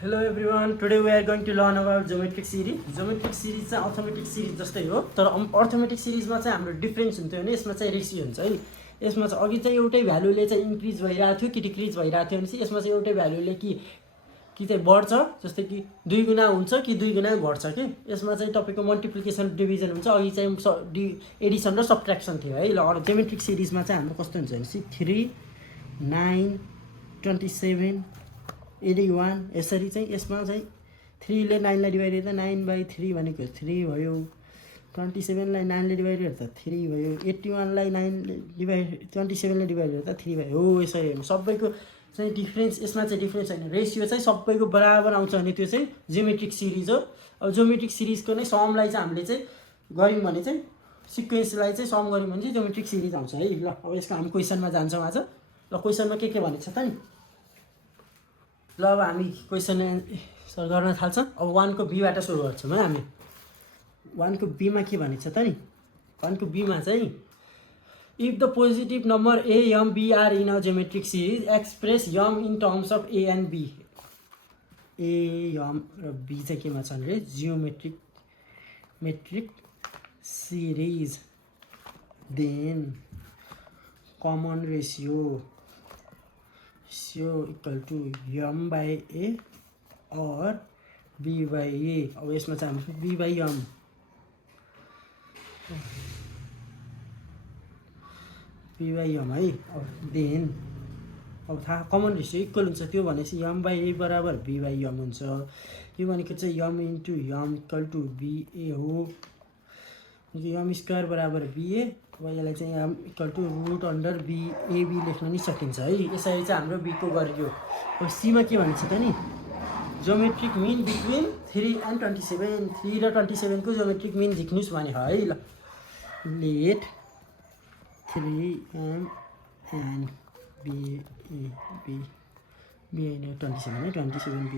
Hello everyone, today we are going to learn about geometric series. Geometric series चाहिँ arithmetic series जस्तै हो, तर arithmetic सिरिजमा चाहिँ हाम्रो डिफरेन्स हुन्थ्यो भने यसमा चाहिँ रेसियो हुन्छ है। यसमा चाहिँ अघि चाहिँ एउटै भ्यालुले चाहिँ इन्क्रिज भइरहेको थियो कि डिक्रिज भइरहेको थियो भने यसमा चाहिँ एउटै भ्यालुले कि चाहिँ बढ्छ, जस्तै कि 2 गुणा हुन्छ कि 2 गुणा घट्छ के। यसमा चाहिँ तपाईको मल्टिप्लिकेसन डिभिजन हुन्छ, अघि चाहिँ एडिसन र सब्ट्र्याक्सन थियो है। ल जियोमेट्रिक सिरिजमा चाहिँ हाम्रो कस्तो हुन्छ भने 3 9 27 81 यसरी चाहिँ यसमा चाहिँ 3 ले 9 लाई डिभाइड गर्दा 9/3 भनेको 3 भयो, 27 लाई 9 ले डिभाइड गर्दा 3 भयो, 81 लाई 9 ले डिभाइड 27 ले डिभाइड गर्दा 3 भयो। हो यसरी हेर्नु, सबैको चाहिँ डिफरेन्स यसमा चाहिँ डिफरेन्स हैन, रेशियो चाहिँ सबैको बराबर आउँछ भने त्यो चाहिँ जियोमेट्रिक सिरिज हो। अब जियोमेट्रिक सिरिजको नै समलाई चाहिँ हामीले चाहिँ गर्यौं भने चाहिँ सिक्वेन्सलाई चाहिँ सम गर्यौं भने चाहिँ जियोमेट्रिक सिरिज आउँछ है। ल अब यसको हामी क्वेशनमा जान्छौँ आज। ल क्वेशनमा के भनेको छ त नि। ल अब हामी क्वेसन एन्सर गर्न थाल्छौँ। अब 1 को b बाट सुरु गर्छौँ है हामी। 1 को b मा के भनेको छ त नि। 1 को b मा चाहिँ if the positive number a, m, b are in a geometric series, express m in terms of a and b. a, m र b चाहिँ केमा छन् रे, metric series, then common ratio equal to m by a or b by a। अब यसमा चाहिँ हाम्रो b by m है। अब देन अब थाहा कमन रेसियो इक्वल हुन्छ, त्यो भनेपछि m by a बराबर b by m हुन्छ। यो भनेको चाहिँ m into m equal to ba हो, m स्क्वायर बराबर ba। अब यसलाई चाहिँ m equal to root under ab लेख्न नि सकिन्छ है। यसरी चाहिँ हाम्रो b को गरियो। अब c मा के भन्छ त नि, जियोमेट्रिक मिन बिट्विन 3 and 27, 3 र 27 को जियोमेट्रिक मिन झिक्नुस् भने है। ल लेट 3 and b हैन 27 है, 27 b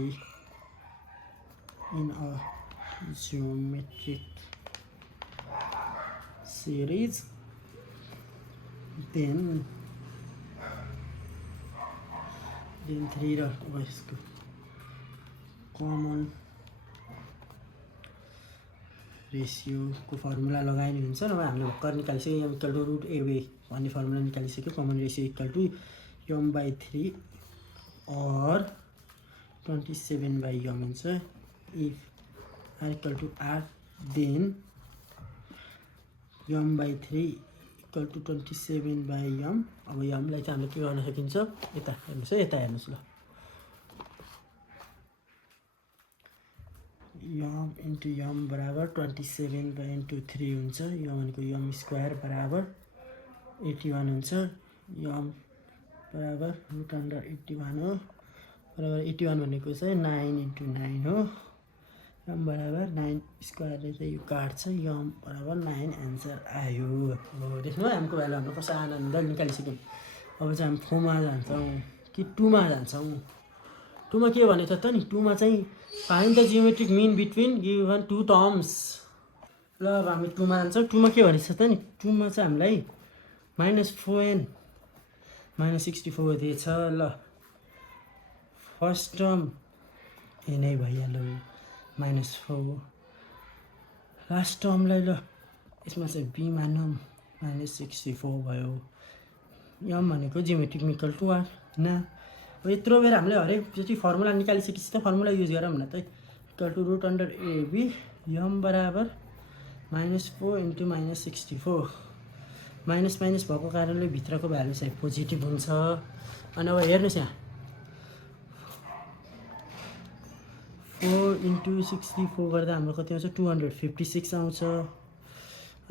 in a geometric series, then 3 र अब यसको कमन रेसियोको फर्मुला लगाइनु हुन्छ। नभए हामीले भर्खर निकालिसक्यो, m equal to root AB भन्ने फर्मुला निकालिसक्यो। Common ratio equal to m by 3 or 27 by m हुन्छ। if r equal to r, then m by 3 equal to 27 by m। अब m लाई चाहिँ हामीले के गर्न सकिन्छ, यता हेर्नुहोस् है, यता हेर्नुहोस् ल, m into m बराबर 27 by into 3 हुन्छ। यो भनेको m स्क्वायर बराबर 81 हुन्छ। m बराबर रुट अन्डर 81 हो, बराबर 81 भनेको चाहिँ 9 into 9 हो। m बराबर 9 स्क्वायरले चाहिँ यो काट्छ, m बराबर 9 एन्सर आयो। हो देख्नु है, हमको भ्यालु हाम्रो कस्तो आनन्द निकालिसक्यौँ। अब चाहिँ हामी 4 मा जान्छौँ कि 2 मा जान्छौँ। 2 मा के भनेको त नि, 2 मा चाहिँ find the geometric mean between given two terms. ल अब हामी 2 मा जान्छौँ। 2 मा के भनेको छ त नि, 2 मा चाहिँ हामीलाई -4n -64 दिएछ। ल फर्स्ट टर्म ए नै भइहाल्यो -4, लास्ट टर्मलाई ल यसमा चाहिँ b मानौँ, -64 भयो। m भनेको जियोमेट्रिक इक्वल टु r हैन। अब यत्रो बेर हामीले हरेकचोटि फर्मुला निकालिसकेपछि त फर्मुला युज गरौँ न त। Equal to root under AB, m बराबर -4 इन्टु -64, माइनस भएको कारणले भित्रको भ्यालु चाहिँ पोजिटिभ हुन्छ। अनि अब हेर्नुहोस् यहाँ 4 इन्टु 64 गर्दा हाम्रो कति आउँछ, 256 आउँछ।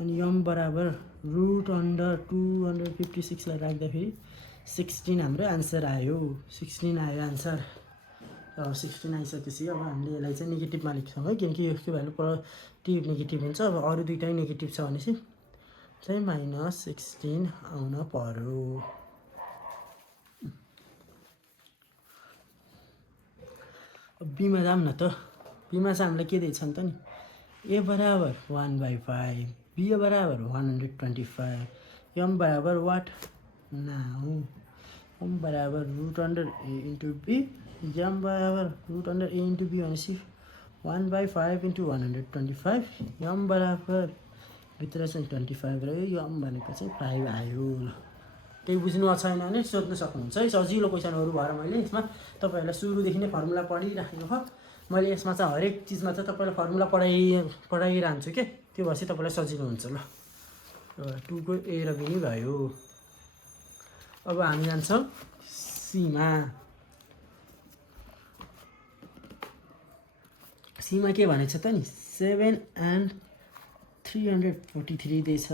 अनि m बराबर रुट अन्डर 256 लाई राख्दाखेरि 16 हाम्रो आन्सर आयो। 16 आयो आन्सर। अब 16 आइसकेपछि अब हामीले यसलाई चाहिँ नेगेटिभमा लेख्छौँ है, किनकि यसको भ्यालु पोजिटिभ नेगेटिभ हुन्छ। अब अरू दुईटै नेगेटिभ छ भनेपछि चाहिँ -16 आउन पर्यो। अब b मा जाम न त। b मा चाहिँ हामीलाई के दिएछ नि त नि, a बराबर 1/5, b बराबर 125, m बराबर वाट नाउ m बराबर root under a into b, m बराबर root under a into b भनेपछि 1/5 इन्टु 125, m बराबर भित्र चाहिँ 25 रह्यो, m भनेको चाहिँ 5 आयो। केही बुझ्नु छैन भने सोध्न सक्नुहुन्छ है। सजिलो क्वेसनहरू भएर मैले यसमा तपाईँहरूलाई सुरुदेखि नै फर्मुला पढिराखेको हो। मैले यसमा चाहिँ हरेक चिजमा चाहिँ तपाईँलाई फर्मुला पढाइरहन्छु के, त्यो भएपछि तपाईँलाई सजिलो हुन्छ। ल 2 को a र b नै भयो। अब हामी जान्छौँ सीमा। सीमा के भनेछ त नि 7 and 343 दिएछ।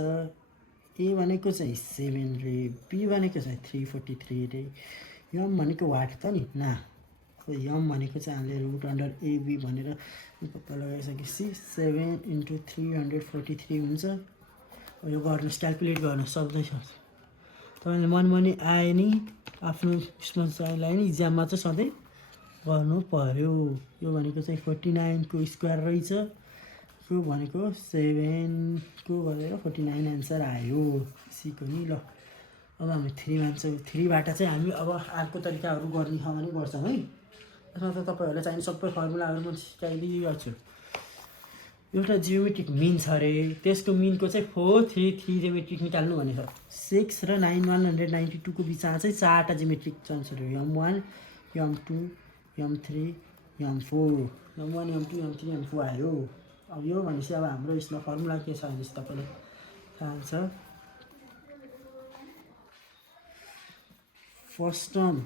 ए भनेको चाहिँ 7 रे, बी भनेको चाहिँ 343 रे, यम भनेको वाट त नि ना, यम भनेको चाहिँ हामीले रुट अन्डर एबी भनेर पत्ता लगाइसकेपछि 7 इन्टु 343 हुन्छ। यो गर्नुहोस्, क्यालकुलेट गर्न सक्दै सक्छ तपाईँले मनमनी आए नि आफ्नो उसमा चाहिँलाई नि इक्जाममा चाहिँ सधैँ गर्नु पर्यो। यो भनेको चाहिँ 49 को स्क्वायर रहेछ, यो भनेको 7 को गरेर 49 एन्सर आयो सीको नि। ल अब हामी 3 मान्छौँ, 3बाट चाहिँ हामी अब अर्को तरिकाहरू गर्ने छ भने गर्छौँ है। यसमा त तपाईँहरूलाई चाहिने सबै फर्मुलाहरू म सिकाइदिएको छु। एउटा जियोमेट्रिक मिन छ अरे, त्यसको मिनको चाहिँ 433 जियोमेट्रिक निकाल्नु भनेको छ। 6 र 9 192 को बिचमा चाहिँ 4टा जियोमेट्रिक चान्स अरे, m1 m2 m3 m4, m1 m2 m3 m4 आयो। अब यो भनेपछि अब हाम्रो यसमा फर्मुला के छ भनेपछि तपाईँले थाहा छ। फर्स्ट टर्म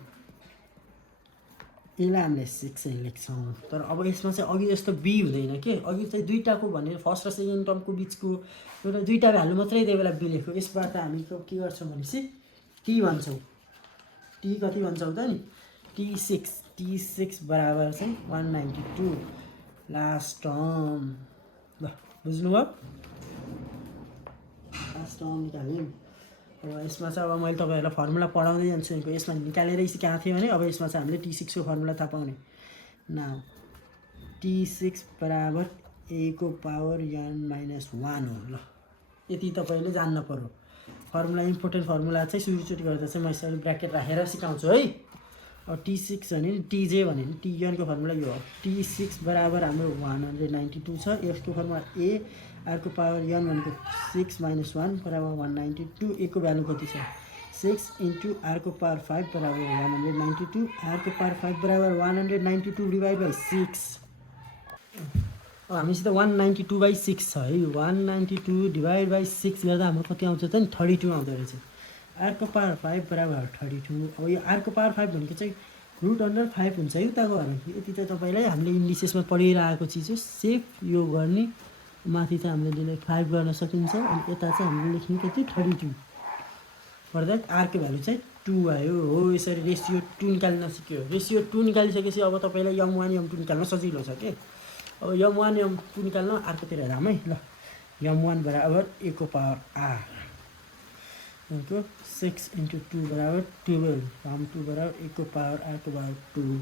यसलाई हामीले 6 लेख्छौँ, तर अब यसमा चाहिँ अघि जस्तो बी हुँदैन के। अघि चाहिँ दुईटाको भनेर फर्स्ट र सेकेन्ड टर्मको बिचको एउटा दुईटा भ्यालु मात्रै त्यही बेला बी लेख्यो। यसबाट हामी के गर्छौँ भनेपछि टी भन्छौँ। टी कति भन्छौँ त नि T6 बराबर चाहिँ 192 लास्ट टर्म। ल बुझ्नुभयो, लास्ट टर्म निकाल्यौँ। अब यसमा चाहिँ अब मैले तपाईँहरूलाई फर्मुला पढाउँदै जान्छु। यसमा निकालेरै सिकाएको थिएँ भने अब यसमा चाहिँ हामीले T6 को फर्मुला थाहा पाउने। नाउ T6 बराबर a को पावर n-1 हो। ल यति तपाईँले जान्न पर्यो। फर्मुला इम्पोर्टेन्ट फर्मुला चाहिँ सुरुचोटि गर्दा चाहिँ म यसरी ब्र्याकेट राखेर सिकाउँछु है। अब T6 भने नि TJ भने नि Tn को फर्मुला यो हो। T6 बराबर हाम्रो 192 छ, यसको फर्मुला a r को पावर n भनेको 6 - 1 बराबर 192। a को भ्यालु कति छ 6 इन्टु r को पावर 5 बराबर 192, r को पावर 5 बराबर 192 डिभाइड बाई 6। अब हामीसित 192/6 छ है। 192 डिभाइड बाई 6 गर्दा हाम्रो कति आउँछ त नि 32 आउँदो रहेछ। r को पावर 5 बराबर 32। अब यो r को पावर 5 भनेको चाहिँ रुट अन्डर 5 हुन्छ है उताको भने। यति चाहिँ तपाईँलाई हामीले इङ्ग्लिसेसमा पढिरहेको चिज हो। सेफ यो गर्ने माथि चाहिँ हामीले दिने 5 गर्न सकिन्छ, अनि यता चाहिँ हामीले लेख्ने कति 32 गर्दा r को भ्यालु चाहिँ 2 आयो। हो यसरी रेसियो 2 निकाल्न सिक्यो। रेसियो 2 निकालिसकेपछि अब तपाईँलाई m1 m2 निकाल्न सजिलो छ के। अब m1 m2 निकाल्न अर्कोतिर हेरौँ है। ल m1 बराबर a को पावर r को 6 इन्टु 2 बराबर 12, m2 बराबर a को पावर r को पावर 2।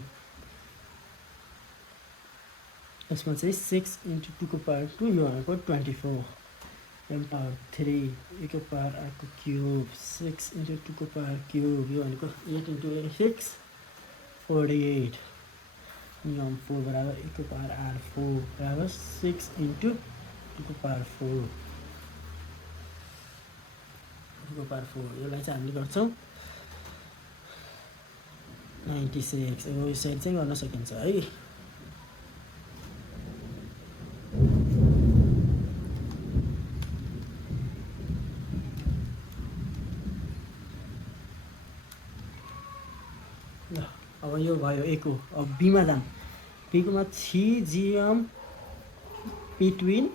यसमा चाहिँ 6 इन्टु 2 को पावर 2 यो भनेको 24, m पावर 3 a को पावर r को क्युब 6 इन्टु 2 को पावर क्युब यो भनेको 8 इन्टु 6 48, m4 बराबर a को पावर r4 बराबर 6 इन्टु 2 को पावर 4 को पावर 4। यसलाई चाहिँ हामीले गर्छौँ 96। अब यसरी चाहिँ गर्न सकिन्छ है। ल अब यो भयो a को। अब b मा जाम। b कोमा 3 gm बिट्विन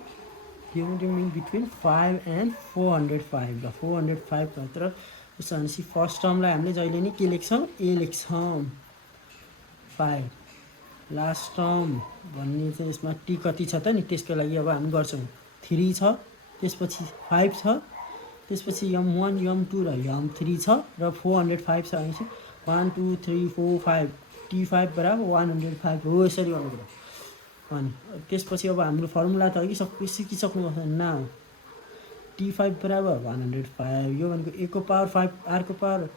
5 and 405। ल 405 मात्र यसो भनेपछि फर्स्ट टर्मलाई हामीले जहिले नि के लेख्छौँ a लेख्छौँ 5। लास्ट टर्म भन्ने चाहिँ यसमा t कति छ त नि त्यसको लागि अब हामी गर्छौँ 3 छ, त्यसपछि 5 छ, त्यसपछि m1 m2 र m3 छ र 405 छ भनेपछि 1 2 3 4 5 T5 बराबर 105 हो। यसरी गर्नुपर्छ। अनि त्यसपछि अब हाम्रो फर्मुला त अघि सिकिसक्नुपर्छ। नाउ T5 बराबर 105 यो भनेको a को पावर 5 r को पावर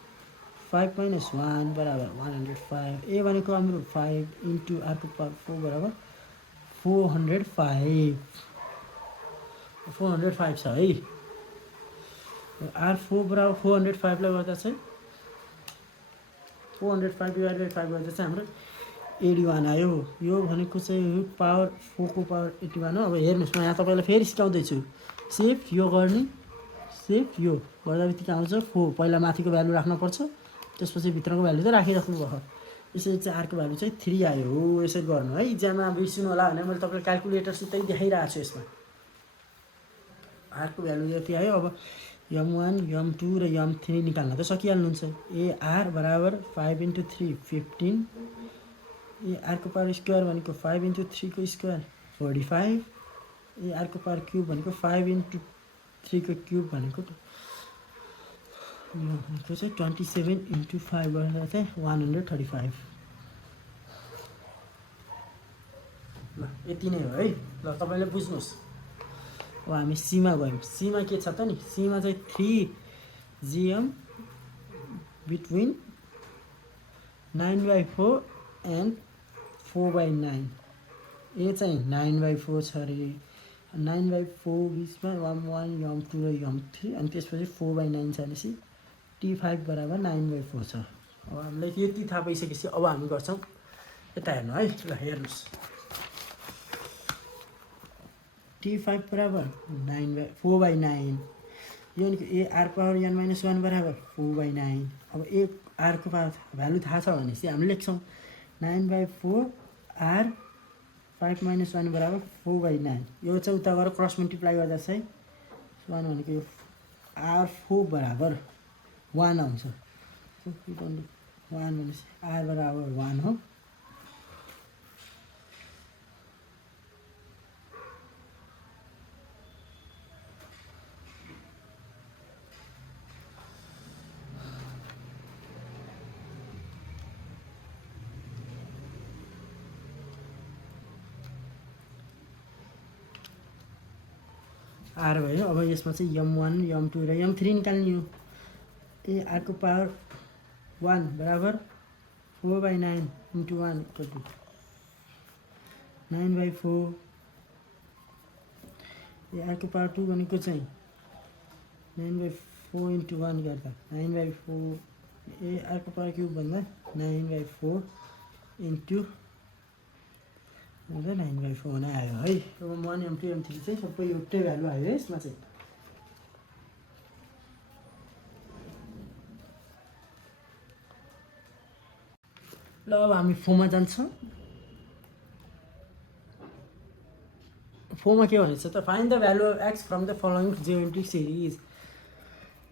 5 - 1 बराबर 105 ए भनेको हाम्रो 5 इन्टु आरको पावर 4 बराबर 405 छ है R4 बराबर 405 लाई गर्दा चाहिँ 405 / 5 गर्दा चाहिँ हाम्रो 81 आयो यो भनेको चाहिँ पावर 4 को पावर 81 हो अब हेर्नुस् म यहाँ तपाईलाई फेरि सिकाउँदैछु सिफ्ट यो गर्ने सिफ्ट यो गर्दा बित्तिकै आउँछ 4 पहिला माथिको भ्यालु राख्नुपर्छ त्यसपछि भित्रको भ्यालु चाहिँ राखिराख्नु भयो यसरी चाहिँ आरको भ्यालु चाहिँ 3 आयो हो यसरी गर्नु है इक्जाममा बिर्सिनु होला भने मैले तपाईलाई क्याल्कुलेटरसितै देखाइरहेको छु यसमा आरको भ्यालु यति आयो अब m1 m2 र m3 निकाल्न त सकिहाल्नुहुन्छ ए आर बराबर 5 * 3 15 ए आरको पावर स्क्वायर भनेको 5 * 3 को स्क्वायर 45 ए आरको पावर क्युब भनेको 5 * 3 को क्युब भनेको चाहिँ 27 * 5 गरेर चाहिँ 135 ल यति नै हो है ल तपाईले बुझ्नुस् अब हामी सीमा गयौँ सीमा के छ त नि सीमा चाहिँ 3 gm बिट्विन 9/4 एन्ड 4/9 ए चाहिँ 9/4 छ अरे 9/4 बिचमा m1 m2 र m3 अनि त्यसपछि 4/9 छ भनेपछि T5 बराबर 9/4 छ अब हामीलाई यति थाहा पाइसकेपछि अब हामी गर्छौँ यता हेर्नु है ल हेर्नुस् T5 बराबर 4/9 यो भनेको ए आर पावर n - 1 बराबर 4/9 अब ए आरको भ्यालु थाहा छ भनेपछि हामीले लेख्छौँ 9/4 आर 5 - 1 बराबर 4/9 यो चाहिँ उता गएर क्रस मल्टिप्लाई गर्दा चाहिँ 1 भनेको यो R4 बराबर 1 आउँछ 1 भनेपछि R बराबर 1 हो आर भयो अब यसमा चाहिँ m1 m2 र m3 निकाल्ने हो ए आरको पावर 1 बराबर 4/9 * 1 = 9/4 ए आरको पावर 2 भनेको चाहिँ 9/4 * 1 गर्दा 9/4 ए आरको पावर क्युब भन्दा 9/4 * 9/4 नै आयो है अब m1 m2 m3 चाहिँ सबै एउटै भ्यालु आयो है यसमा चाहिँ ल अब हामी फोमा जान्छौँ फोमा के भनेछ त find the value of x from the following geometric series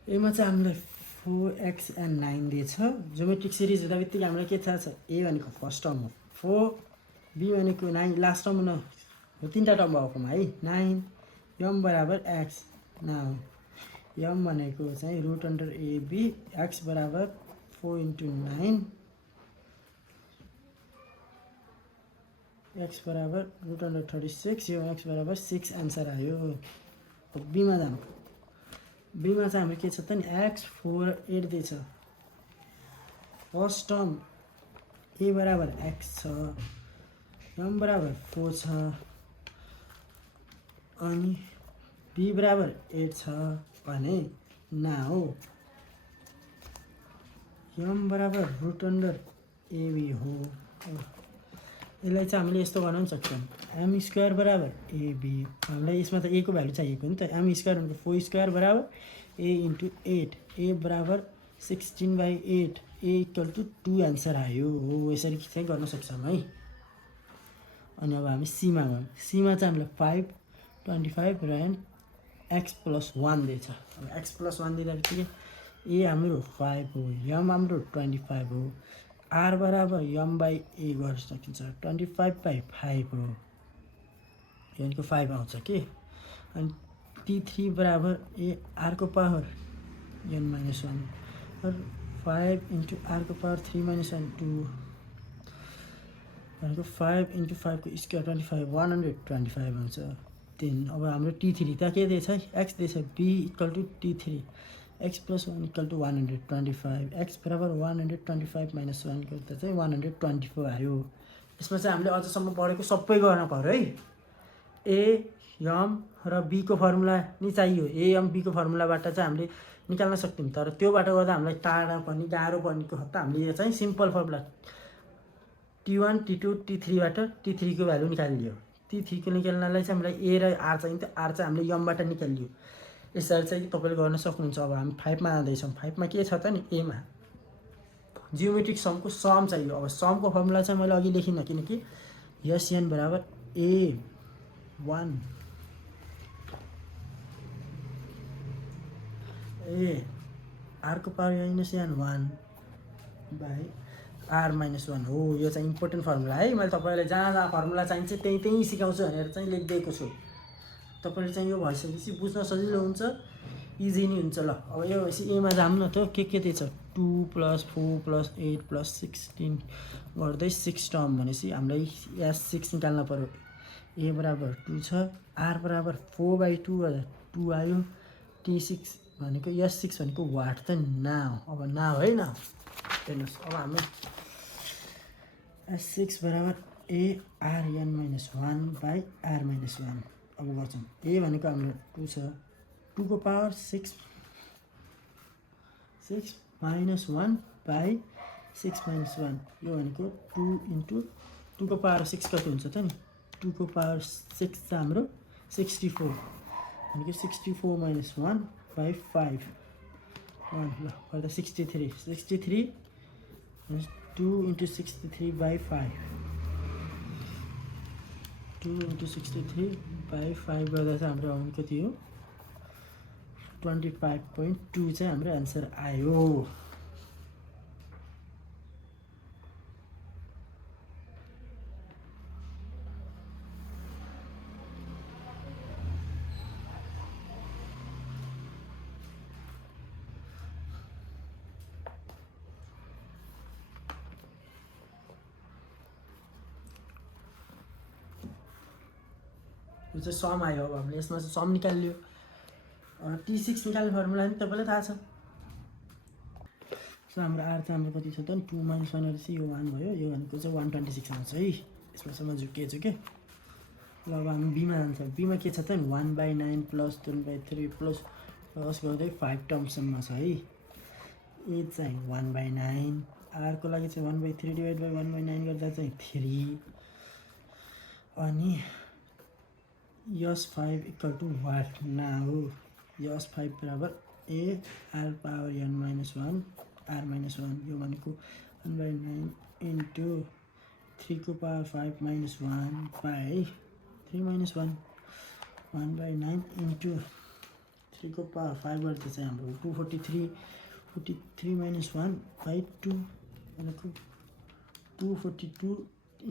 यसमा चाहिँ हामीलाई 4x and 9 दिएछ जियोमेट्रिक सिरिज हुँदा बित्तिकै हामीलाई के थाहा छ a भनेको फर्स्ट टर्म हो 4 b भनेको 9 लास्ट टर्म हुन हो तीनटा टर्म भएकोमा है 9 m बराबर x नाउ m भनेको चाहिँ √ab x बराबर 4 * 9 x बराबर √36 यो x बराबर 6 आन्सर आयो b मा जानु b मा चाहिँ हाम्रो के छ त नि x 4 8 दिएछ फर्स्ट टर्म a बराबर x छ m बराबर 4 छ अनि b बराबर 8 छ भने नाउ m बराबर √ab हो यसलाई चाहिँ हामीले यस्तो गर्न पनि सक्छौँ m² बराबर ab हामीलाई यसमा त a को भ्यालु चाहिएको नि त m² भनेको 4² बराबर a * 8 a बराबर 16/8 a = 2 आन्सर आयो हो यसरी चाहिँ गर्न सक्छौँ है अनि अब हामी सीमा गयौँ सीमा चाहिँ हामीलाई 5 25 र x + 1 दिएछ अब x + 1 दिँदा बित्तिकै a हाम्रो 5 हो m हाम्रो 25 हो r बराबर m/a गर्न सकिन्छ 25/5 हो यानीको 5 आउँछ के अनि t3 बराबर a r को पावर n - 1 और 5 * r को पावर 3 - 1 2 भनेको 5 * 5 को स्क्वायर 25 125 आउँछ 3 अब हाम्रो t3 त के दिएछ x दिएछ b = t3 x plus 1 equal to 125, x बराबर 125 माइनस 1 गर्दा चाहिँ 124 आयो। यसमा चाहिँ हामीले अझसम्म पढेको सबै गर्न पर्यो है। ए एम र बीको फर्मुला नि चाहियो। ए एम बीको फर्मुलाबाट चाहिँ हामीले निकाल्न सक्थ्यौँ, तर त्योबाट गर्दा हामीलाई टाढा पर्ने गाह्रो पर्नेको हत्ता हामीले यो चाहिँ simple formula T1 T2 T3बाट T3 को भ्यालु निकालियो। T3 को निकाल्नलाई चाहिँ हामीलाई ए र आर चाहिन्छ, आर चाहिँ हामीले यमबाट निकालियो। यसरी चाहिँ तपाईँले गर्न सक्नुहुन्छ। अब हामी 5 मा आउँदैछौँ। 5 मा के छ त नि, ए मा जियोमेट्रिक समको सम चाहियो। अब समको फर्मुला चाहिँ मैले अघि लेखिनँ, किनकि एसएन बराबर A1 ए आरको पावर -n1 बाई आर -1 हो। यो चाहिँ इम्पोर्टेन्ट फर्मुला है। मैले तपाईँलाई जहाँ जहाँ फर्मुला चाहिन्छ त्यहीँ सिकाउँछु भनेर चाहिँ लेखिदिएको छु। तपाईँले चाहिँ यो भइसकेपछि बुझ्न सजिलो हुन्छ, इजी नै हुन्छ। ल अब यो भएपछि एमा जाऊँ न त। के दिएछ, 2 + 4 + 8 + 16 गर्दै 6 टर्म भनेपछि हामीलाई S6 निकाल्न पर्यो। ए बराबर 2 छ, आर बराबर 4/2 गर्दा 2 आयो। T6 भनेको S6 भनेको वाट त ना हो। अब ना हो है ना, हेर्नुहोस्। अब हामी S6 बराबर ARn-1/r-1 अब गर्छौँ। ए भनेको हाम्रो 2 छ, 2 को पावर 6 -1/6 - 1 यो भनेको 2 × 2 को पावर 6 कति हुन्छ त नि, 2 को पावर 6 छ हाम्रो 64 भनेको 64 - 1/5 1 ल गर्दा 63 2 × 63/5 2 × 63/5 गर्दा चाहिँ हाम्रो आउने कति हो, 25.2 चाहिँ हाम्रो आन्सर आयो। यो चाहिँ सम आयो। अब हामीले यसमा चाहिँ सम निकाल्यो। T6 निकाल्ने फर्मुला नि तपाईँलाई थाहा छ। सो हाम्रो आर चाहिँ हाम्रो कति छ त, 2 - 1 गरेपछि यो 1 भयो। यो भनेको चाहिँ 126 आउँछ है। यसमा सम्म झुकिएछु के। ल अब हामी बीमा जान्छौँ। बीमा के छ त, 1/9 + 2/3 प्लस गर्दै 5 टर्मसम्म छ है। ए चाहिँ 1/9, आरको लागि चाहिँ 1/3 / 1/9 गर्दा चाहिँ 3 अनि S5 = वाट ना हो। S5 बराबर AR-n-1 r-1 यो भनेको 1/9 × 3 को पावर 5 - 1/3 - 1 1/9 × 3 को पावर 5 गर्दा चाहिँ हाम्रो 243 43 - 1/2 भनेको 242 ×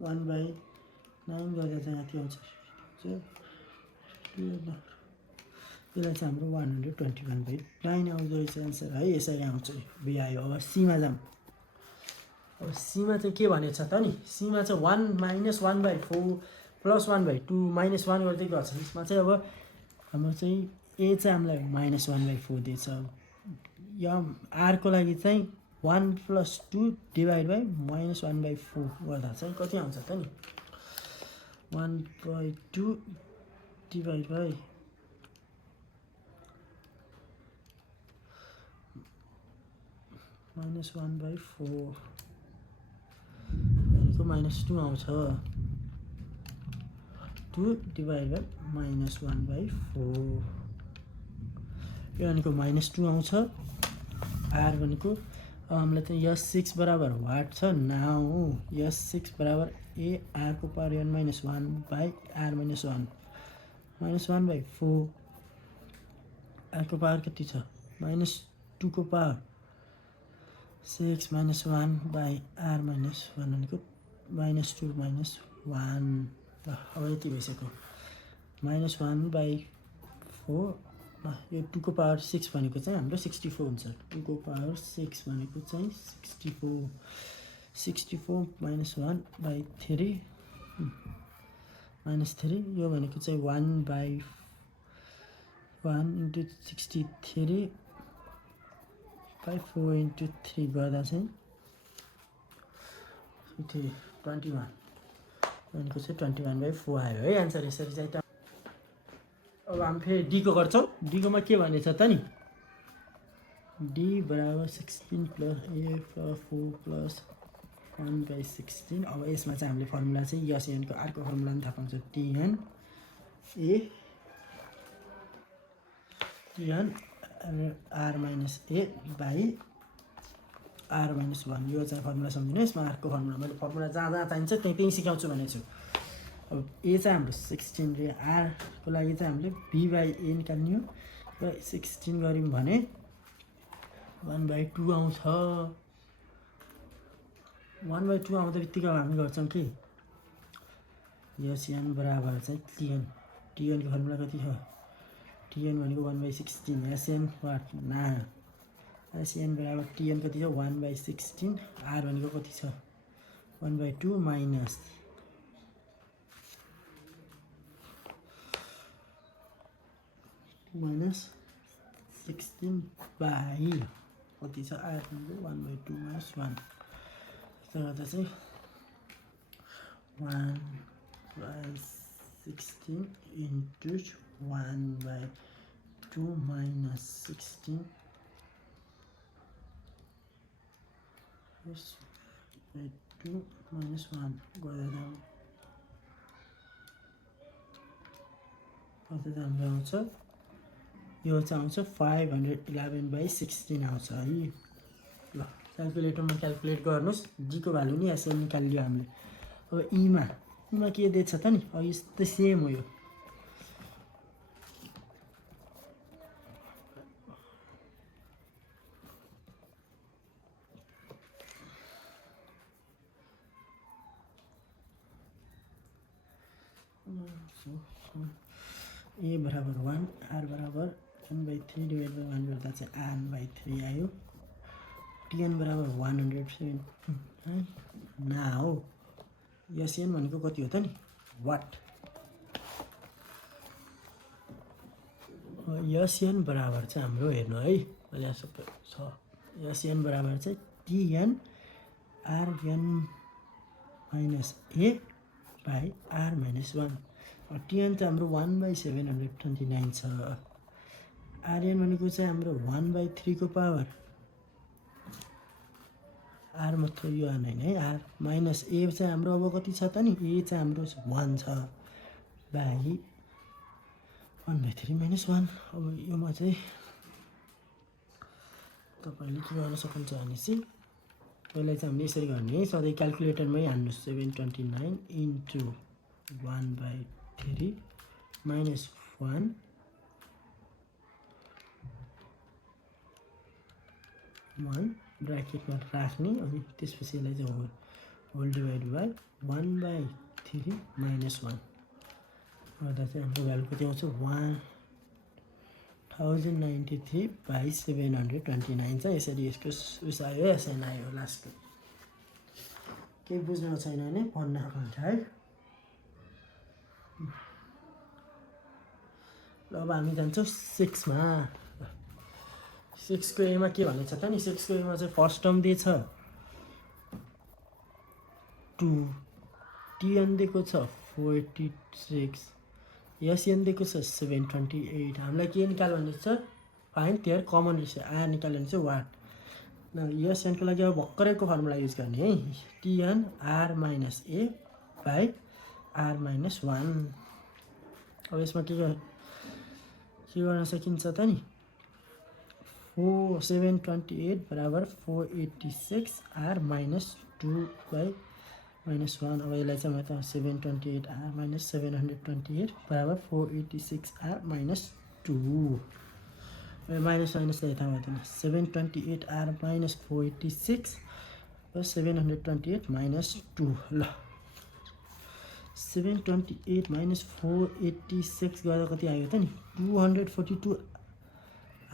1/9 गर्दा चाहिँ कति आउँछ, यसलाई चाहिँ हाम्रो 121/9 आउँदो रहेछ आन्सर है। यसरी आउँछ, बी आयो। अब सीमा जाऊँ। अब सीमा चाहिँ के भनेछ त नि, सीमा चाहिँ 1 - 1/4 + 1/2 - 1 गर्दै गर्छ। यसमा चाहिँ अब हाम्रो चाहिँ ए चाहिँ हामीलाई -1/4 दिएछ। या आरको लागि चाहिँ 1 + 2 / -1/4 गर्दा चाहिँ कति आउँछ त नि, 1/2 / -1/4 भनेको -2 आउँछ। 2 / -1/4 यो भनेको -2 आउँछ। आर भनेको हामीलाई चाहिँ S6 बराबर वाट छ नाउ। S6 बराबर AR को पावर n-1/r-1 -1/4 आर को पावर कति छ, -2 को पावर 6 - 1/r-1 भनेको -2 - 1 ल अब यति भइसक्यो। -1/4 यो 2 को पावर 6 भनेको चाहिँ हाम्रो 64 हुन्छ। 2 को पावर 6 भनेको चाहिँ 64 -1/3 -3 यो भनेको चाहिँ 1/4 1 into 63 by 4 into 3 गर्दा चाहिँ 21 भनेको चाहिँ 21/4 आयो है आन्सर। यसरी चाहिँ अब हामी फेरि डी को गर्छौँ। डी कोमा के भनेछ त नि, डी बराबर 16 प्लस ए प्लस 4 प्लस 1/16। अब यसमा चाहिँ हामीले फर्मुला चाहिँ एसएनको अर्को फर्मुला पनि थाहा पाउँछ, TN R minus A by R minus 1। यो चाहिँ फर्मुला सम्झिनु। यसमा अर्को फर्मुला मैले फर्मुला जहाँ जहाँ चाहिन्छ त्यहीँ सिकाउँछु भनेको छु। अब ए चाहिँ हाम्रो 16 रे आरको लागि चाहिँ हामीले b/a निकाल्ने हो र 16 गऱ्यौँ भने 1/2 आउँछ। 1/2 आउँदा बित्तिकै हामी गर्छौँ कि एसएन बराबर चाहिँ टिएनको फर्मुला कति छ, टिएन भनेको 1/16, एसएन वाट ना एसएन बराबर टिएन कति छ 1/16, आर भनेको कति छ 1/2 माइनस माइनस 16 बाई कति छ आर भनेको 1/2 माइनस 1। त्यसले गर्दा चाहिँ 1/16 इन्टु 1/2 माइनस 16 2 माइनस 1 गर्दा हाम्रो आउँछ, यो चाहिँ आउँछ 511/16 आउँछ है। ल क्यालकुलेटरमा क्यालकुलेट गर्नुहोस्। जीको भ्यालु नि एसएन निकालियो हामीले। अब ईमा के दिएछ त नि, अब यस्तै सेम हो यो। ए बराबर 1, आर बराबर 1/3 डिभाइड बाई 1 गर्दा चाहिँ r/3 आयो। टिएन बराबर 107 ना हो, एसएन भनेको कति हो त नि वाट। एसएन बराबर चाहिँ हाम्रो हेर्नु है, अहिले सबै छ। एसएन बराबर चाहिँ TN RN minus A by R minus 1। TN चाहिँ हाम्रो 1/729 छ। आरएन भनेको चाहिँ हाम्रो 1/3 को पावर, आर मात्र यो आएन है, आर माइनस ए चाहिँ हाम्रो अब कति छ त नि, ए चाहिँ हाम्रो 1 छ बाई 1/3 माइनस 1। अब योमा चाहिँ तपाईँले के गर्न सक्नुहुन्छ भने चाहिँ पहिला चाहिँ हामीले यसरी गर्ने है, सधैँ क्यालकुलेटरमै हान्नुहोस्। 729 इन्टु 1/3 माइनस 1 ब्राकेटमा राख्ने, अनि त्यसपछि यसलाई चाहिँ होल डिभाइड बाई 1/3 माइनस 1 गर्दा चाहिँ हाम्रो भ्यालु कति आउँछ 1093/729 चाहिँ यसरी यसको उस आयो, एसएन आयो लास्टको। केही बुझ्नु छैन भने भन्न सक्नुहुन्छ है। ल अब हामी जान्छौँ 6 मा। 6 को एमा के भनेछ त नि, 6 को एमा चाहिँ फर्स्ट टर्म दिएछ 2, टिएन दिएको छ 486, एसएन दिएको छ 728। हामीलाई के निकाल्नु भनेको छ, find their common ratio, R निकाल्नु भने चाहिँ वाट। एसएनको लागि अब भर्खरैको फर्मुला युज गर्ने है, TN R minus A by R minus 1। अब यसमा के गर्न सकिन्छ त नि, 728 बराबर 486 आर माइनस 2/-1। अब यसलाई चाहिँ म त 728 आर माइनस 728 बराबर 486 आर माइनस 2। माइनस माइनसलाई यता गर्दैन, 728 आर माइनस 486 प्लस 728 माइनस 2। ल 728 माइनस 486 गर्दा कति आयो त नि 242,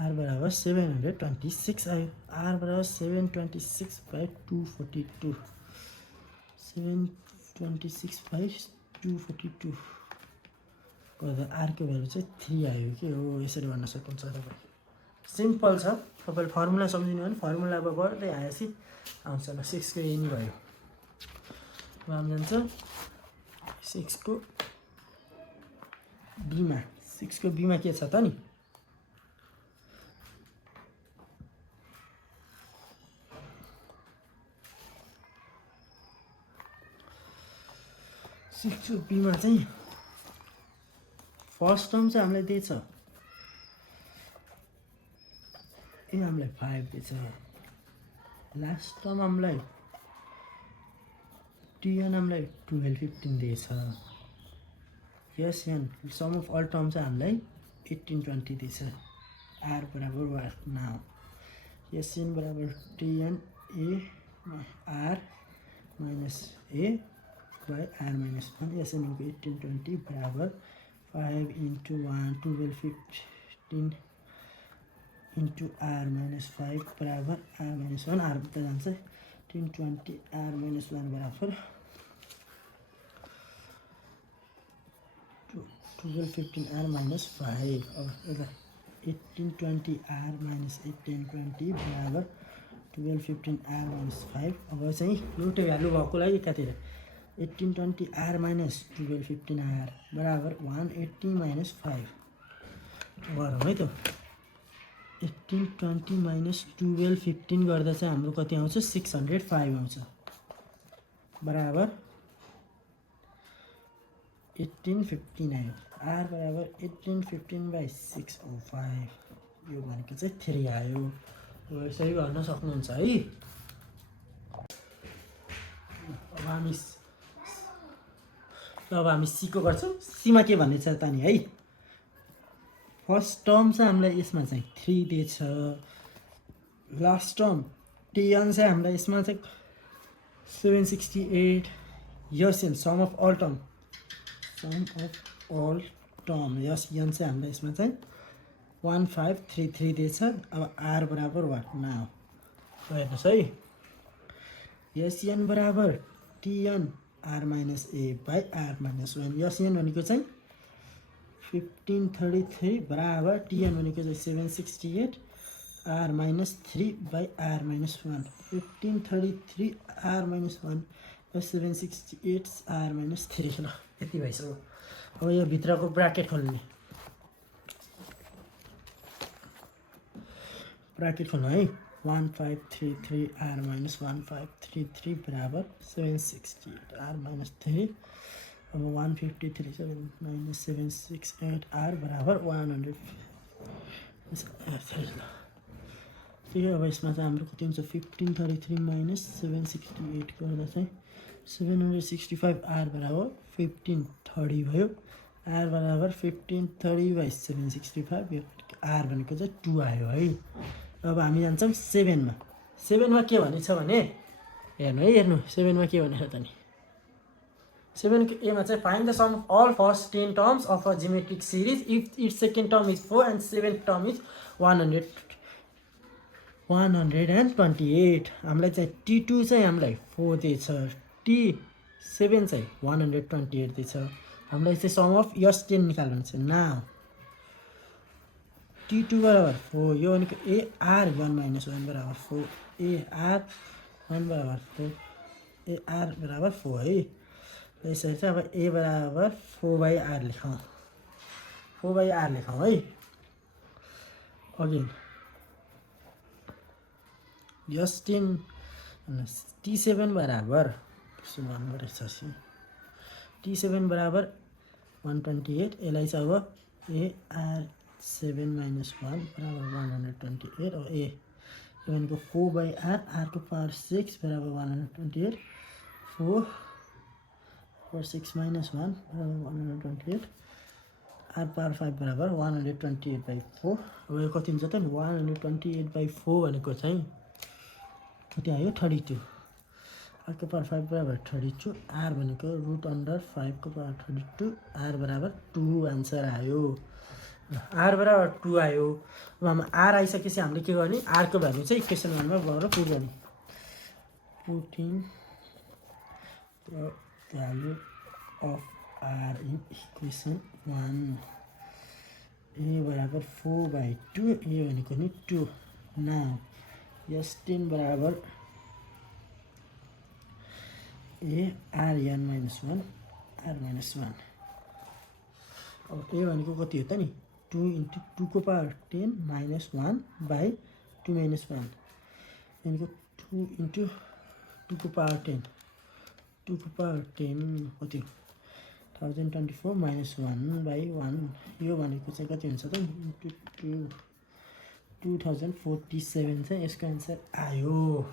आर बराबर 726 आयो। आर बराबर 726/242, 726/242 गर्दा आरको भ्यालु चाहिँ 3 आयो के हो। यसरी भन्न सक्नुहुन्छ तपाईँ। सिम्पल छ, तपाईँले फर्मुला सम्झिनु भने फर्मुलामा गर्दै आएपछि आउँछ। ल 6 को ए नि भयो। अब हामी जान्छ 6 को बीमा। 6 को बीमा के छ त नि, सिक्स बीमा चाहिँ फर्स्ट टर्म चाहिँ हामीलाई दिएछ, ए हामीलाई 5 दिएछ। लास्ट टर्म हामीलाई टिएन हामीलाई 12 15 दिएछ। SN sum of all term चाहिँ हामीलाई 18 20 दिएछ। आर बराबर वाट नाउ एसएन बराबर TN A R minus A by r minus 1 SN into 18 20 बराबर 5 into 1 12 15 into r minus 5 बराबर r minus 1 r बता जान्छ 10 20 r minus 1 बराबर 12 15 r minus 5। अब 18 20 r minus 18 20 बराबर 12 15 r minus 5। अब चाहिँ एउटै भ्यालु भएकोलाई एकातिर 18 20 r minus 12 15 r बराबर 180 minus 5 गरौँ है त। 18 20 minus 12 15 गर्दा चाहिँ हाम्रो कति आउँछ 605 आउँछ बराबर 18 15 आयो। r बराबर 18 15 by 605 यो भनेको चाहिँ 3 आयो। यसरी गर्न सक्नुहुन्छ है। अब हामी सीको गर्छौँ। सीमा के भन्ने छ त नि है, फर्स्ट टर्म चाहिँ हामीलाई यसमा चाहिँ 3 दिएछ। लास्ट टर्म टिएन चाहिँ हामीलाई यसमा चाहिँ 768। SN sum of all term SN चाहिँ हामीलाई यसमा चाहिँ 1533 दिएछ। अब आर बराबर वाट नाउ हेर्नुहोस् है, एसएन बराबर TN R minus A by R minus 1। SN भनेको चाहिँ 1533 बराबर टिएन भनेको चाहिँ 768 R minus 3 by R minus 1। 1533 R minus 1 by 768 R minus 3। ल यति भइसक्यो। अब यो भित्रको ब्राकेट खोल्ने, ब्राकेट खोल्नु है। 1533 r minus 1533 बराबर 768 r minus 3। अब 153 7 minus 768 r बराबर 100। ठीक है। अब यसमा चाहिँ हाम्रो कति हुन्छ 1533 minus 768 गर्दा चाहिँ 765 r बराबर 1530 भयो। r बराबर 1530 by 765 यो r भनेको चाहिँ 2 आयो है। अब हामी जान्छौँ 7मा। 7मा के भनेछ भने हेर्नु है, हेर्नु 7मा के भनेछ त नि। 7 को एमा चाहिँ find the sum of all first 10 terms of a geometric series if its second term is 4 and seventh term is 128। हामीलाई चाहिँ T2 चाहिँ हामीलाई 4 दिएछ, T7 चाहिँ 128 दिएछ। हामीलाई चाहिँ सम अफ यस 10 निकाल्नु छ। नाउ T2 बराबर 4, यो भनेको AR1 minus 1 बराबर 4, AR1 बराबर 4, AR बराबर 4 है। यसरी चाहिँ अब A बराबर 4/R लेखौँ, 4/R लेखौँ है। अगेन यस 10 T7 बराबर T7 बराबर 128। यसलाई चाहिँ अब AR7 minus 1 बराबर 128। और ए भनेको 4/R, R को पावर 6 बराबर 128, 4 और 6 minus 1 बराबर 128, R पावर 5 बराबर 128/4। अब यो कति हुन्छ त 128/4 भनेको चाहिँ कति आयो 32। R को पावर 5 बराबर 32, R भनेको √5 को पावर 32, R बराबर 2 आन्सर आयो। R बराबर 2 आयो। अब हामी R आइसकेपछि हामीले के गर्ने, R को भ्यालु चाहिँ इक्वेसन 1 मा गएर पुट गर्ने। Putting the value of R in equation 1 A बराबर 4/2 ए भनेको नि 2 नाउ S10 बराबर ए आर n minus 1 r minus 1 अब ए भनेको कति हो त नि 2 into 2 को पावर 10 minus 1 by 2 minus 1 भनेको 2 into 2 को पावर 10 2 को पावर 10 कति 1024 minus 1 by 1 यो भनेको चाहिँ कति हुन्छ त into 2 2047 चाहिँ यसको आन्सर आयो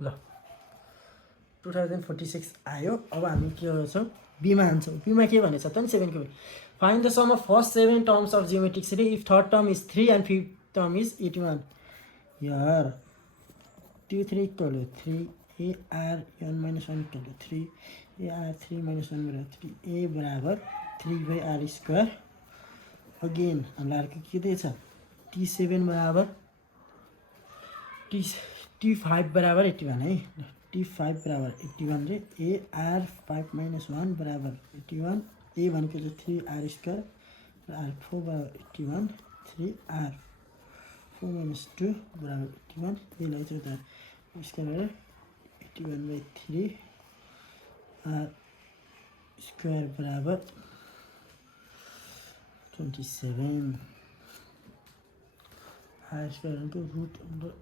ल 2046 आयो अब हामी के गर्छौं बीमा हान्छौं बीमा के भनेछ त नि 7 को find the sum of first 7 terms of geometric series if third term is 3 and fifth term is 81 here 2 3 equal to 3 a r n minus 1 equal to 3 a r 3 minus 1 बराबर 3 a बराबर 3/r स्क्वायर अगेन हामीलाई अर्को के दिएछ t7 बराबर t5 बराबर 81 है t5 बराबर 81 रे a r 5 minus 1 बराबर 81 a भनेको चाहिँ 3r स्क्वायर र r4 बराबर 81 3r 4 minus 2 बराबर 81 यसलाई चाहिँ त स्क्वायर गरेर 81/3 r स्क्वायर बराबर 27 r स्क्वायर भनेको रूट अन्डर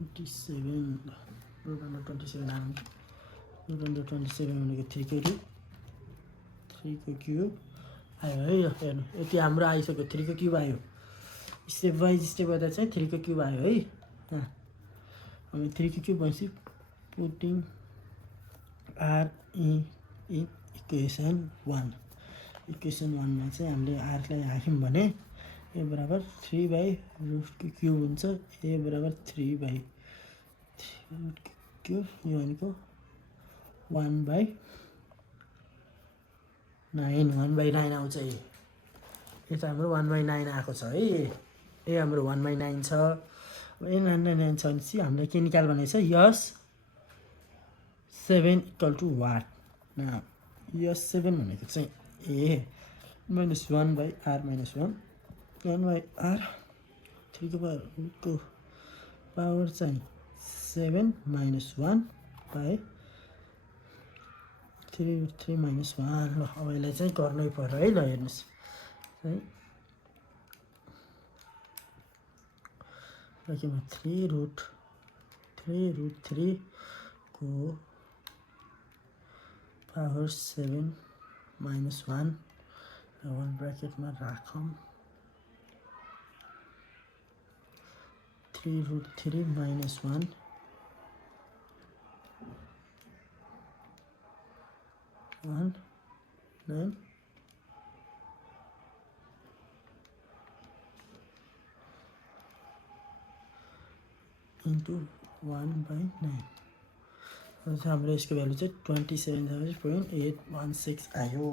27 रूट अन्डर 27 आउनु रूट अन्डर 27 भनेको 3 को रूट 3 को क्यूब आयो है यो हेर्नु यति हाम्रो आइसक्यो 3 को क्यूब आयो स्टेप वाइज स्टेप गर्दा चाहिँ 3 को क्यूब आयो है हामी 3 को क्यूब भनेपछि putting R in equation 1 equation 1 मा चाहिँ हामीले r लाई हाल्यौं भने a बराबर 3/रूट को क्यूब हुन्छ a बराबर 3/रूट को क्यूब यो भनेको 1/9 1/9 आउँछ यो चाहिँ हाम्रो 1/9 आएको छ है ए हाम्रो 1/9 छ अब ए 9 छ भनेपछि हामीले के निकाल भनेको छ यस 7 इक्वल टु वाट न यस 7 भनेको चाहिँ a minus 1/r minus 1 1/r 3 को पावर चाहिँ 7 minus 1 by 3 minus 1 ल अब यसलाई चाहिँ गर्नै पर्यो है ल हेर्नुस् है राख्यौं 3√3 को पावर 7 minus 1 र 1 ब्रैकेट में राखौं 3√3 minus 1 1 9 into 1/9 हाम्रो यसको भ्यालु चाहिँ 27.816 आयो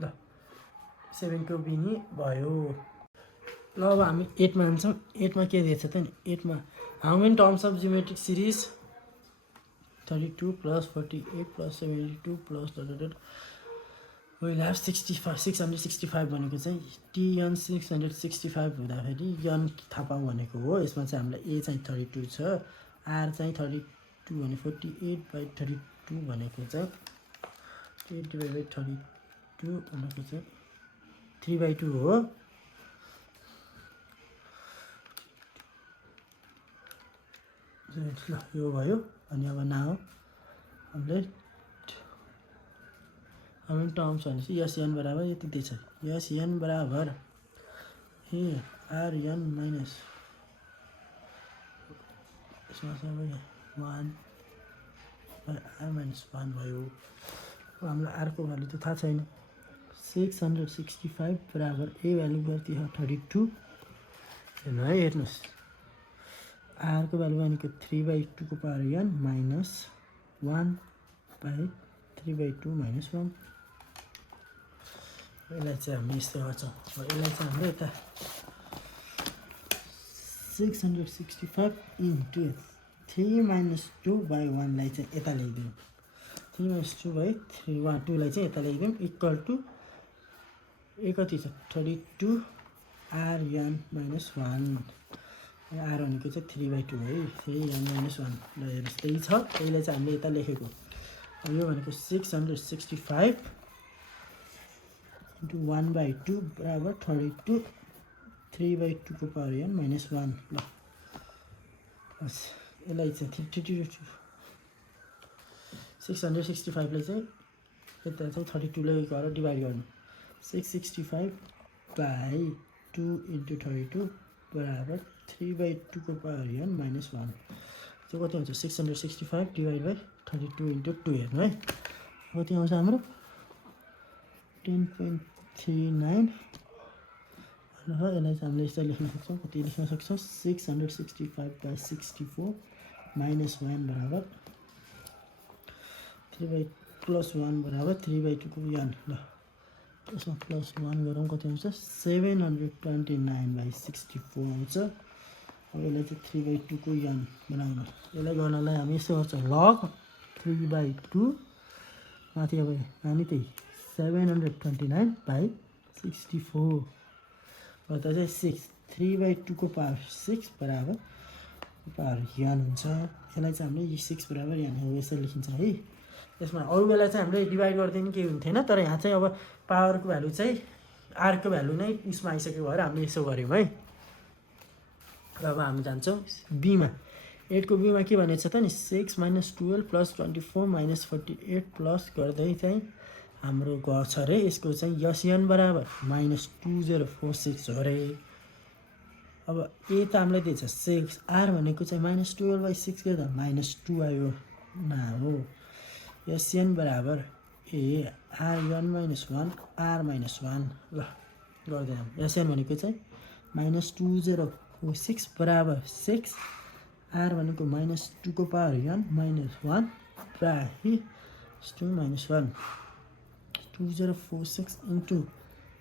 ल 7 को बिनी भयो ल अब हामी 8 मा हान्छौं 8 मा के दिएछ त नि 8 मा how many terms of geometric series 32 plus 48 plus 72 plus we'll have 665 भनेको चाहिँ tn 665 हुँदाखेरि n थाहा पाऊ भनेको हो यसमा चाहिँ हामीलाई a चाहिँ 32 छ r चाहिँ 32 भने 48/32 भनेको चाहिँ 8/32 भनेको चाहिँ 3/2 हो ल यो भयो अनि अब नाउ हामीले हामी टर्म्स भनेपछि SN बराबर यति दिन्छ SN बराबर a r n minus यसमा सबै 1/r minus 1 भयो अब हामीलाई r को भ्यालु त थाहा छैन 665 बराबर a भ्यालु कति हो 32 हैन है हेर्नुस् r को भ्यालु भनेको 3/2 को पावर n minus 1/3/2 minus 1 यसलाई चाहिँ हामी यस्तो गर्छौं यसलाई चाहिँ हामीले यता 665 इन्टु 3 - 2/1 लाई चाहिँ यता ल्याइदिउँ 3 - 2/3 2 लाई चाहिँ यता ल्याइदिउँ इक्वल टु ए कति छ 32 rn - 1 r भनेको चाहिँ 3/2 है 3n - 1 ल हेर्नुहोस् त्यही छ त्यहीलाई चाहिँ हामीले यता लेखेको यो भनेको 665 इन्टु 1/2 बराबर 32 3/2 को पावर n - 1 ल बस यसलाई चाहिँ 665 लाई चाहिँ यता चाहिँ 32 ले गरेर डिभाइड गर्नु 665/2 इन्टु 32 बराबर 3/2 को पावर n - 1 चाहिँ कति हुन्छ 665 डिभाइड बाई 32 इन्टु 2 हेर्नु है कति आउँछ हाम्रो 10.39 र यसलाई चाहिँ हामीले यसरी लेख्न सक्छौँ कति लेख्न सक्छौँ 665/64 - 1 बराबर 3 + 1 बराबर 3/2 को n ल यसमा +1 गरौँ कति आउँछ 729/64 आउँछ अब यसलाई चाहिँ 3/2 को n बनाउनु यसलाई गर्नलाई हामी यसो गर्छौँ log 3/2 माथि अब हामी त्यही 729/64 गर्दा चाहिँ 6 3/2 को पावर 6 बराबर पावर n हुन्छ यसलाई चाहिँ हामीले 6 बराबर n हो यसरी लेखिन्छ है यसमा अरू बेला चाहिँ हामीले डिभाइड गर्दैन केही हुन्थेन तर यहाँ चाहिँ अब पावरको भ्यालु चाहिँ आरको भ्यालु नै उसमा आइसक्यो भएर हामीले यसो गऱ्यौँ है अब हामी जान्छौँ बीमा 8 को बीमा के भनेको छ त नि 6 - 12 + 24 - 48 प्लस गर्दै चाहिँ हाम्रो गर्छ अरे यसको चाहिँ SN बराबर -2046 हो अरे अब ए त हामीलाई दिएछ 6 आर भनेको चाहिँ -12/6 गर्दा -2 आयो ना हो SN बराबर ए rn - 1 r - 1 ल गर्दै SN भनेको चाहिँ -2046 बराबर 6 r भनेको -2 को पावर n - 1 प्राही 2 - 1 2046 इन्टु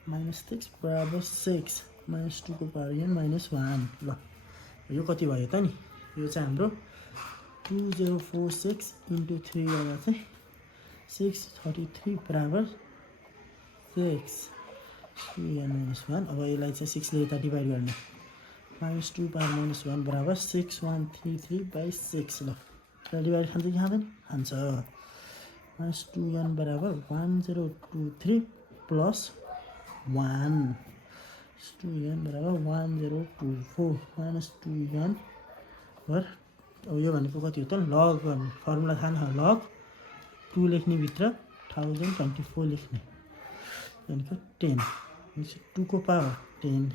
-6 बराबर 6 -2 को पावर n - 1 ल यो कति भयो त नि यो चाहिँ हाम्रो 2046 इन्टु 3 गर्दा चाहिँ 633 बराबर 6 2n - 1 अब यसलाई चाहिँ 6 ले यता डिभाइड गर्ने -2 पावर -1 बराबर 6133/6 ल डिभाइड खान्छ कि खाँदैन खान्छ -2n बराबर 1023 प्लस 1 2n बराबर 1024 -2n पर अब यो भनेको कति हो त लग गर्नु फर्मुला थाहा न लग 2 लेख्ने भित्र 1024 लेख्ने भनेको 10 2 को पावर 10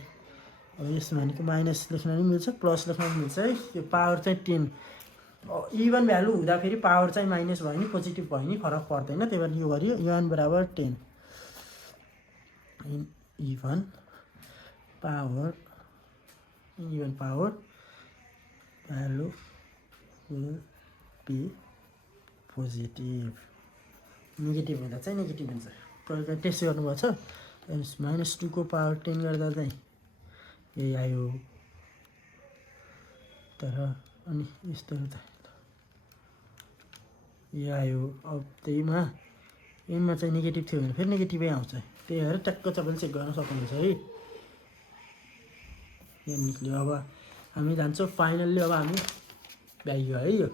अब यसमा भनेको माइनस लेख्न पनि मिल्छ प्लस लेख्न पनि मिल्छ है यो पावर चाहिँ 10 इभन भ्यालु हुँदाखेरि पावर चाहिँ माइनस भयो नि पोजिटिभ भयो नि फरक पर्दैन त्यही भएर यो गरियो n बराबर 10 even power value will be positive negative हुँदा चाहिँ नेगेटिभ हुन्छ टेस्ट गर्नुभएको छ -2 को पावर 10 गर्दा चाहिँ यही आयो तर अनि यस्तो यो आयो अब त्यहीमा एनमा चाहिँ नेगेटिभ थियो भने फेरि नेगेटिभै आउँछ त्यही भएर ट्याक्क तपाईँले चेक गर्न सक्नुहुन्छ है यो निक्ल्यो अब हामी जान्छौँ फाइनल्ली अब हामी भ्याइयो है यो